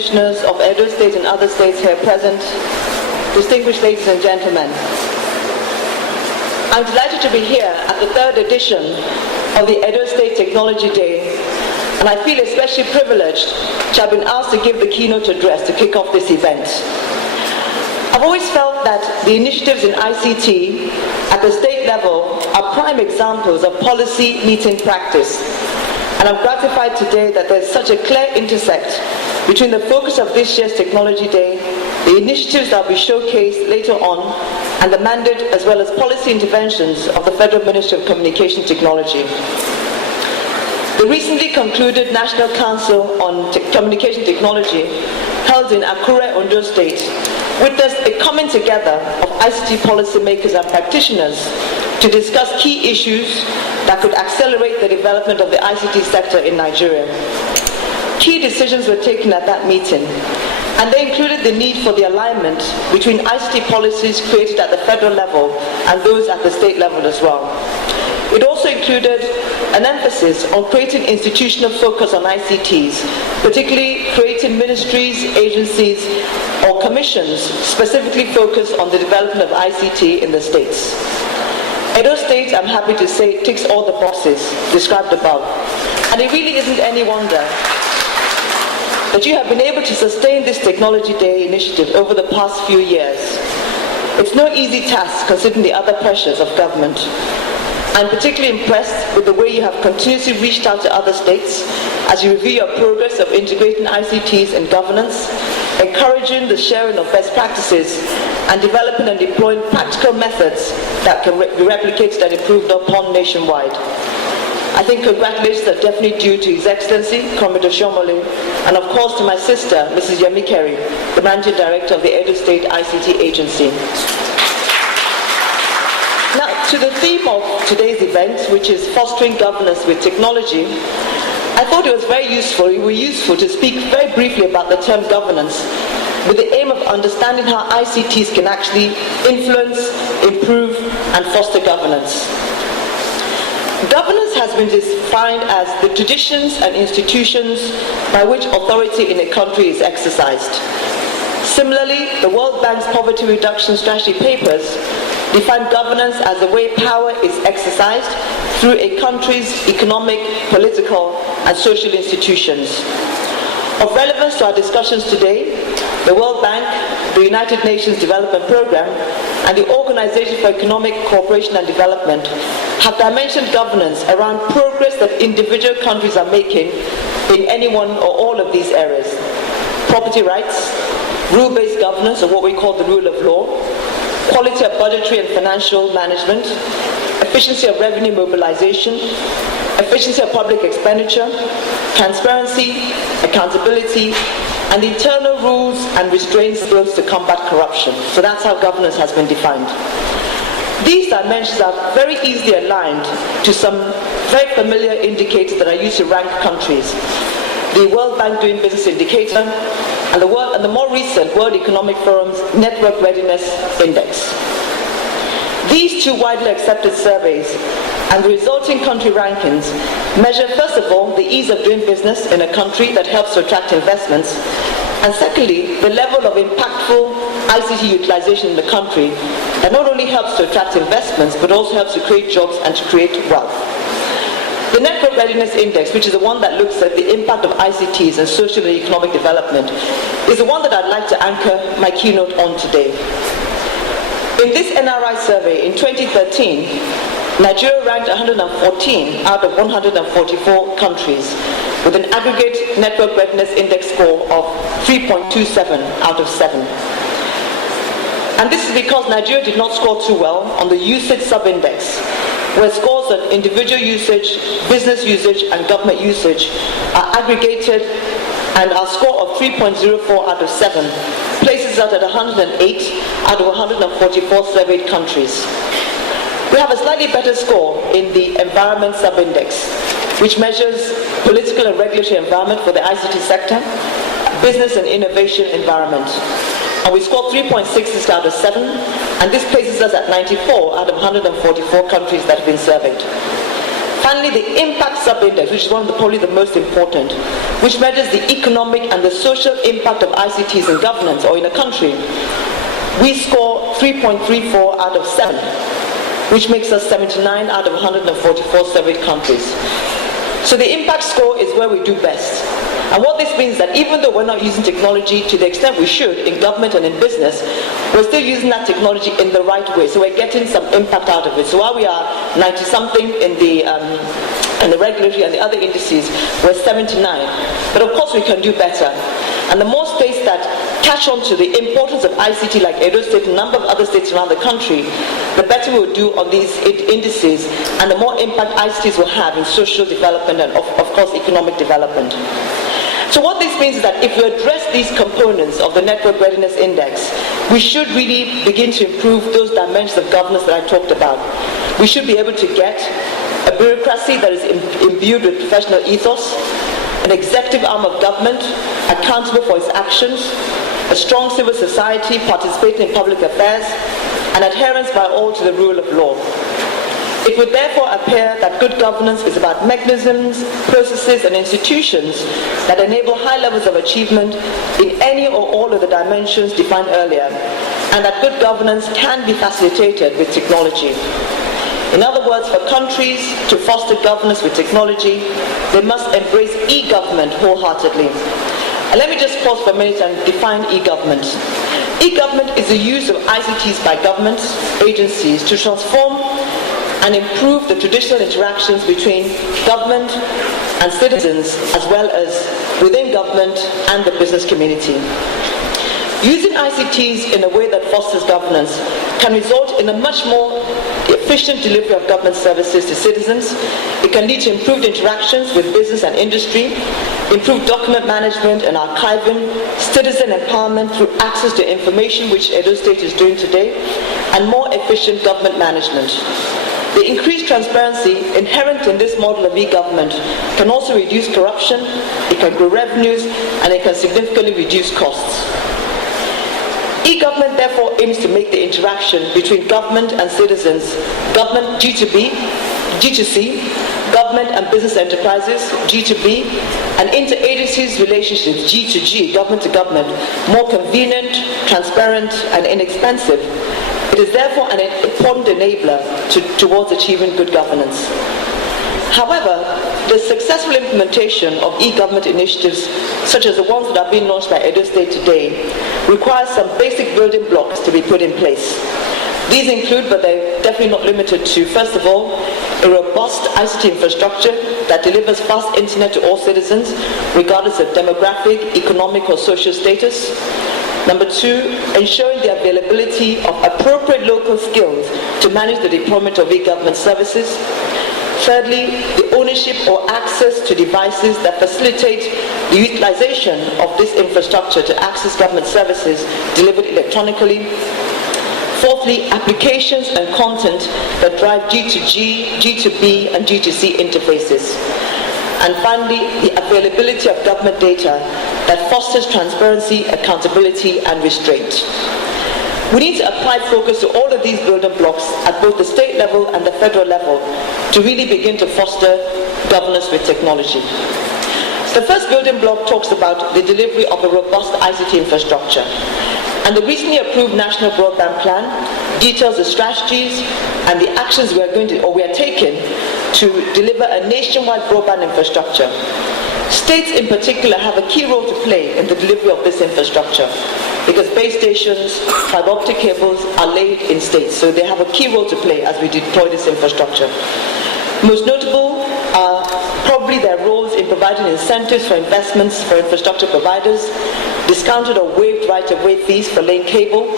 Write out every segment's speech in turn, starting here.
Commissioners of Edo State and other states here present, distinguished ladies and gentlemen. I'm delighted to be here at the third edition of the Edo State Technology Day, and I feel especially privileged to have been asked to give the keynote address to kick off this event. I've always felt that the initiatives in ICT at the state level are prime examples of policy meeting practice, and I'm gratified today that there's such a clear intersect between the focus of this year's Technology Day, the initiatives that will be showcased later on, and the mandate as well as policy interventions of the Federal Ministry of Communication Technology. The recently concluded National Council on Communication Technology, held in Akure, Ondo State, witnessed a coming together of ICT policymakers and practitioners to discuss key issues that could accelerate the development of the ICT sector in Nigeria. Key decisions were taken at that meeting, and they included the need for the alignment between ICT policies created at the federal level and those at the state level as well. It also included an emphasis on creating institutional focus on ICTs, particularly creating ministries, agencies, or commissions specifically focused on the development of ICT in the states. Edo State, I'm happy to say, ticks all the boxes described above. And it really isn't any wonder that you have been able to sustain this Technology Day initiative over the past few years. It's no easy task considering the other pressures of government. I'm particularly impressed with the way you have continuously reached out to other states as you review your progress of integrating ICTs in governance, encouraging the sharing of best practices, and developing and deploying practical methods that can be replicated and improved upon nationwide. I think congratulations are definitely due to His Excellency, Comrade Oshomole, and of course to my sister, Mrs. Yemi Kerry, the Managing Director of the Edo State ICT Agency. Now, to the theme of today's event, which is fostering governance with technology, I thought it was it would be useful to speak very briefly about the term governance with the aim of understanding how ICTs can actually influence, improve, and foster governance. Governance has been defined as the traditions and institutions by which authority in a country is exercised. Similarly, the World Bank's Poverty Reduction Strategy papers define governance as the way power is exercised through a country's economic, political, and social institutions. Of relevance to our discussions today, the World Bank, the United Nations Development Programme, and the Organization for Economic Cooperation and Development have dimensioned governance around progress that individual countries are making in any one or all of these areas. Property rights, rule-based governance, or what we call the rule of law, quality of budgetary and financial management, efficiency of revenue mobilization, efficiency of public expenditure, transparency, accountability, and internal rules and restraints built to combat corruption. So that's how governance has been defined. These dimensions are very easily aligned to some very familiar indicators that are used to rank countries. The World Bank Doing Business Indicator and the more recent World Economic Forum's Network Readiness Index. These two widely accepted surveys and the resulting country rankings measure, first of all, the ease of doing business in a country that helps to attract investments, and secondly, the level of impactful ICT utilization in the country that not only helps to attract investments, but also helps to create jobs and to create wealth. The Network Readiness Index, which is the one that looks at the impact of ICTs and social and economic development, is the one that I'd like to anchor my keynote on today. In this NRI survey in 2013, Nigeria ranked 114 out of 144 countries with an aggregate Network Readiness Index score of 3.27 out of 7. And this is because Nigeria did not score too well on the usage sub-index, where scores on individual usage, business usage, and government usage are aggregated, and our score of 3.04 out of 7 places us at 108 out of 144 surveyed countries. We have a slightly better score in the environment sub-index, which measures political and regulatory environment for the ICT sector, business and innovation environment. And we scored 3.66 out of 7, and this places us at 94 out of 144 countries that have been surveyed. Finally, the impact sub-index, which is probably the most important, which measures the economic and the social impact of ICTs in governance or in a country. We score 3.34 out of 7, which makes us 79 out of 144 surveyed countries. So the impact score is where we do best. And what this means is that even though we're not using technology to the extent we should in government and in business, we're still using that technology in the right way. So we're getting some impact out of it. So while we are 90-something in the regulatory and the other indices, we're 79. But of course we can do better. And the more states that catch on to the importance of ICT, like Edo State and a number of other states around the country, the better we'll do on these indices and the more impact ICTs will have in social development and of course economic development. So what this means is that if we address these components of the Network Readiness Index, we should really begin to improve those dimensions of governance that I talked about. We should be able to get a bureaucracy that is imbued with professional ethos, an executive arm of government accountable for its actions, a strong civil society participating in public affairs, and adherence by all to the rule of law. It would therefore appear that good governance is about mechanisms, processes, and institutions that enable high levels of achievement in any or all of the dimensions defined earlier, and that good governance can be facilitated with technology. In other words, for countries to foster governance with technology, they must embrace e-government wholeheartedly. And let me just pause for a minute and define e-government. E-government is the use of ICTs by governments, agencies to transform and improve the traditional interactions between government and citizens, as well as within government and the business community. Using ICTs in a way that fosters governance can result in a much more efficient delivery of government services to citizens. It can lead to improved interactions with business and industry, improved document management and archiving, citizen empowerment through access to information, which Edo State is doing today, and more efficient government management. The increased transparency inherent in this model of e-government can also reduce corruption, it can grow revenues, and it can significantly reduce costs. E-government therefore aims to make the interaction between government and citizens, government G2B, G2C, government and business enterprises, G2B, and interagencies relationships, G2G, government to government, more convenient, transparent, and inexpensive. It is therefore an important enabler towards achieving good governance. However, the successful implementation of e-government initiatives, such as the ones that are being launched by Edo State today, requires some basic building blocks to be put in place. These include, but they're definitely not limited to, first of all, a robust ICT infrastructure that delivers fast internet to all citizens, regardless of demographic, economic, or social status. Number two, ensuring the availability of appropriate local skills to manage the deployment of e-government services. Thirdly, the ownership or access to devices that facilitate the utilization of this infrastructure to access government services delivered electronically. Fourthly, applications and content that drive G2G, G2B, and G2C interfaces. And finally, the availability of government data that fosters transparency, accountability, and restraint. We need to apply focus to all of these building blocks at both the state level and the federal level to really begin to foster governance with technology. The first building block talks about the delivery of a robust ICT infrastructure. And the recently approved National Broadband Plan details the strategies and the actions we are taking to deliver a nationwide broadband infrastructure. States in particular have a key role to play in the delivery of this infrastructure because base stations, fiber optic cables are laid in states, so they have a key role to play as we deploy this infrastructure. Most notable are probably their roles in providing incentives for investments for infrastructure providers, discounted or waived right-of-way fees for laying cable,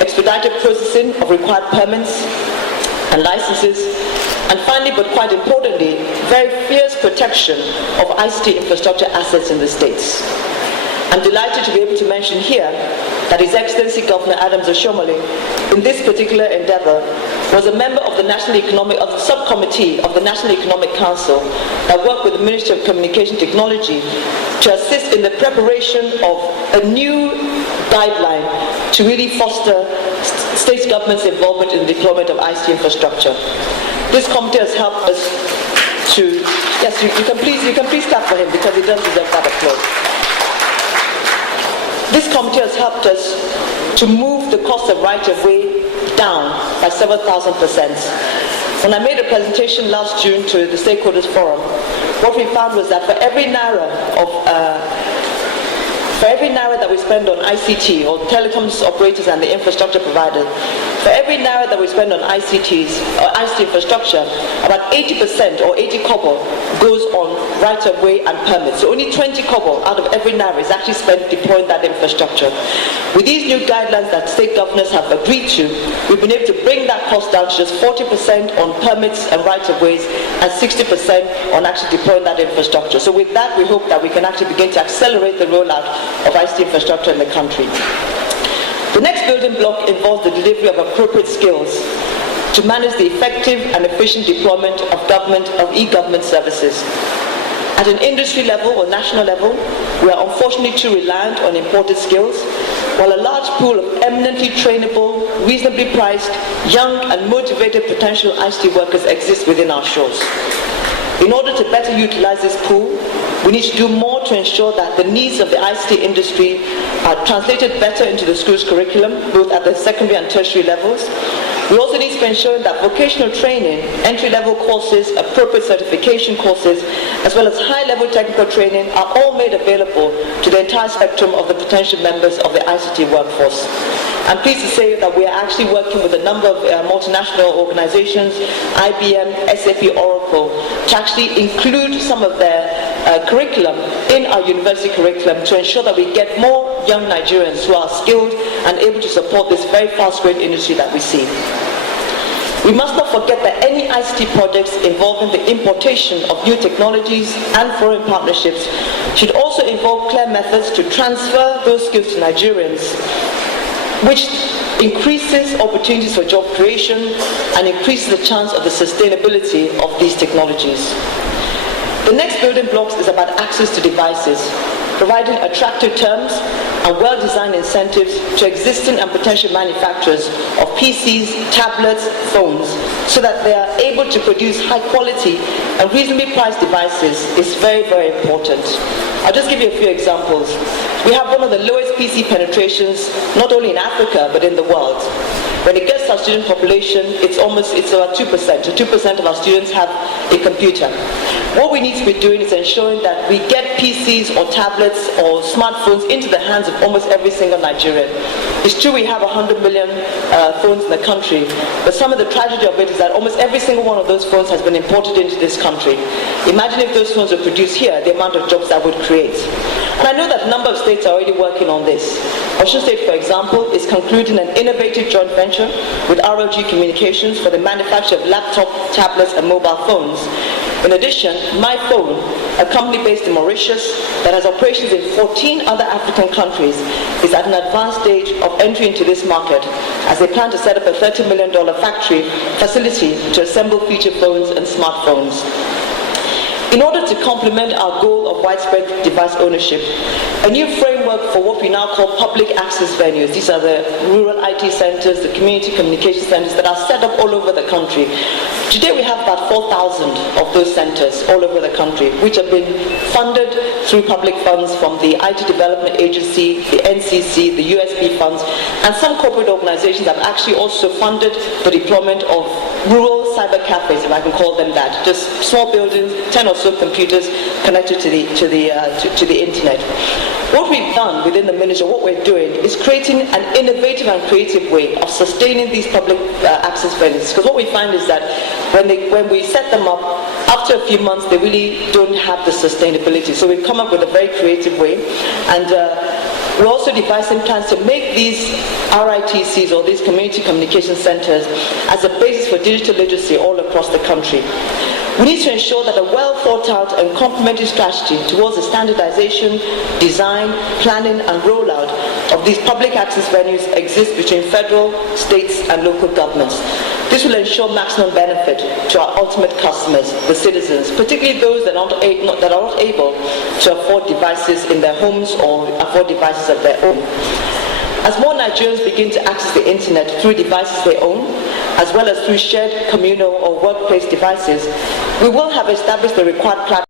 expedited processing of required permits and licenses, and finally, but quite importantly, very fierce protection of ICT infrastructure assets in the states. I'm delighted to be able to mention here that His Excellency Governor Adams Oshomole, in this particular endeavor, was a member of the subcommittee of the National Economic Council that worked with the Ministry of Communication Technology to assist in the preparation of a new guideline to really foster state governments' involvement in the deployment of ICT infrastructure. This committee has helped us to, yes, you can please clap for him because he does deserve that applause. This committee has helped us to move the cost of right-of-way down by several thousand %. When I made a presentation last June to the Stakeholders Forum, what we found was that for every naira that we spend on ICT, or telecoms operators and the infrastructure providers, for every naira that we spend on ICTs or ICT infrastructure, about 80% or 80 kobo goes on right-of-way and permits. So only 20 kobo out of every naira is actually spent deploying that infrastructure. With these new guidelines that state governors have agreed to, we've been able to bring that cost down to just 40% on permits and right-of-ways and 60% on actually deploying that infrastructure. So with that, we hope that we can actually begin to accelerate the rollout of ICT infrastructure in the country. The next building block involves the delivery of appropriate skills to manage the effective and efficient deployment of e-government services. At an industry level or national level, we are unfortunately too reliant on imported skills, while a large pool of eminently trainable, reasonably priced, young and motivated potential ICT workers exists within our shores. In order to better utilize this pool, we need to do more to ensure that the needs of the ICT industry are translated better into the school's curriculum, both at the secondary and tertiary levels. We also need to ensure that vocational training, entry-level courses, appropriate certification courses, as well as high-level technical training are all made available to the entire spectrum of the potential members of the ICT workforce. I'm pleased to say that we are actually working with a number of multinational organizations, IBM, SAP, Oracle, to actually include some of their curriculum in our university curriculum to ensure that we get more young Nigerians who are skilled and able to support this very fast-growing industry that we see. We must not forget that any ICT projects involving the importation of new technologies and foreign partnerships should also involve clear methods to transfer those skills to Nigerians, which increases opportunities for job creation and increases the chance of the sustainability of these technologies. The next building blocks is about access to devices, providing attractive terms and well-designed incentives to existing and potential manufacturers of PCs, tablets, phones, so that they are able to produce high-quality and reasonably priced devices is very, very important. I'll just give you a few examples. We have one of the lowest PC penetrations, not only in Africa, but in the world. When it gets to our student population, it's about 2%. So 2% of our students have a computer. What we need to be doing is ensuring that we get PCs or tablets or smartphones into the hands of almost every single Nigerian. It's true we have 100 million phones in the country, but some of the tragedy of it is that almost every single one of those phones has been imported into this country. Imagine if those phones were produced here, the amount of jobs that would create. And I know that a number of states are already working on this. Osun State, for example, is concluding an innovative joint venture with RLG Communications for the manufacture of laptop, tablets, and mobile phones. In addition, My Phone, a company based in Mauritius that has operations in 14 other African countries, is at an advanced stage of entry into this market as they plan to set up a $30 million facility to assemble feature phones and smartphones. In order to complement our goal of widespread device ownership, a new framework for what we now call public access venues, these are the rural IT centers, the community communication centers that are set up all over the country. Today we have about 4,000 of those centers all over the country, which have been funded through public funds from the IT Development Agency, the NCC, the USB funds, and some corporate organizations have actually also funded the deployment of rural cyber cafes, if I can call them that, just small buildings, 10 or so computers connected to the internet. What we've done within the ministry, what we're doing, is creating an innovative and creative way of sustaining these public access venues. Because what we find is that when we set them up, after a few months, they really don't have the sustainability. So we've come up with a very creative way, and we're also devising plans to make these RITCs, or these community communication centers, as a basis for digital literacy all across the country. We need to ensure that a well-thought-out and complementary strategy towards the standardization, design, planning, and rollout of these public access venues exists between federal, states, and local governments. This will ensure maximum benefit to our ultimate customers, the citizens, particularly those that are not able to afford devices in their homes or afford devices of their own. As more Nigerians begin to access the internet through devices they own, as well as through shared communal or workplace devices, we will have established the required platform